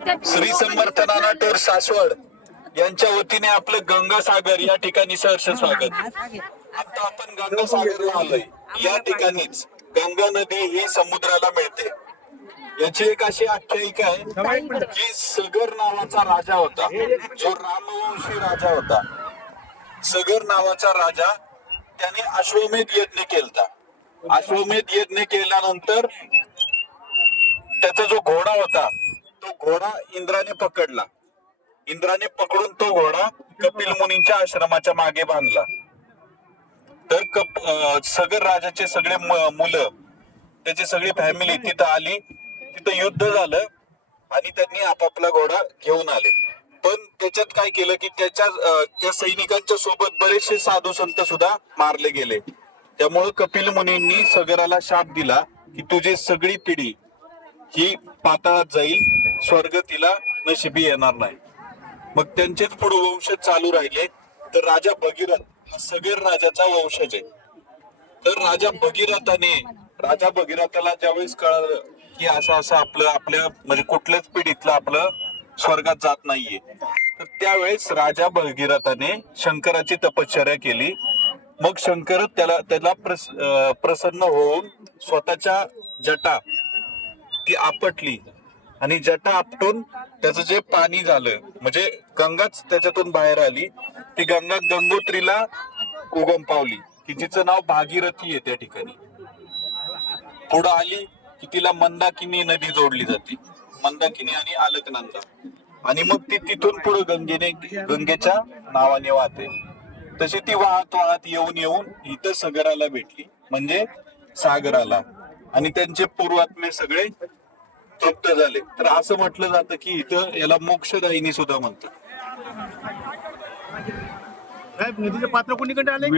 श्री समर्थ नाना tour Saswad यांच्या वतीने आपलं गंगासागर या ठिकाणी सहर्ष स्वागत. आता आपण गंगासागरला आलोय. या ठिकाणीच गंगा नदी ही समुद्राला मिळते. याची एक अशी आख्यायिका आहे की सगर नावाचा राजा होता, जो रामवंशी राजा होता. सगर नावाचा राजा त्याने अश्वमेध यज्ञ केलता. अश्वमेध यज्ञ केल्यानंतर त्याचा जो घोडा होता तो घोडा इंद्राने पकडला. इंद्राने पकडून तो घोडा कपिल मुनींच्या आश्रमाच्या मागे बांधला. तर सगर राजाचे सगळे मुलं, त्याची सगळी फॅमिली तिथं आली. तिथं युद्ध झालं आणि त्यांनी आपापला घोडा घेऊन आले. पण त्याच्यात काय केलं की त्या सैनिकांच्या सोबत बरेचसे साधू संत सुद्धा मारले गेले. त्यामुळे कपिल मुनींनी सगराला शाप दिला की तुझी सगळी पिढी ही पाताळात जाईल, स्वर्ग तिला नशिबी येणार नाही. मग त्यांचेच पुढे वंश चालू राहिले. तर राजा भगीरथ हा सगर राजाचा वंशज आहे. तर राजा भगीरथाला ज्यावेळेस कळालं की असं आपल्या म्हणजे कुठल्याच पिढीतलं आपलं स्वर्गात जात नाहीये, तर त्यावेळेस राजा भगीरथाने शंकराची तपश्चर्या केली. मग शंकर त्याला प्रसन्न होऊन स्वतःच्या जटा ती आपटली आणि जटा आपटून त्याचं जे पाणी झालं, म्हणजे गंगाच त्याच्यातून बाहेर आली. ती गंगा गंगोत्रीला उगम पावली की जिचं नाव भागीरथी आहे. त्या ठिकाणी पुढं आली की तिला मंदाकिनी नदी जोडली जाते, मंदाकिनी आणि अलकनंदा. आणि मग ती तिथून पुढे गंगेच्या नावाने वाहते. तशी ती वाहत येऊन इथं सगराला भेटली, म्हणजे सागराला. आणि त्यांचे पूर्वात्मे सगळे तृप्त झाले. तर असं म्हटलं जातं की इथं याला मोक्षदायिनी सुद्धा म्हणतात. नदीचे पात्र कोणीकडे आले?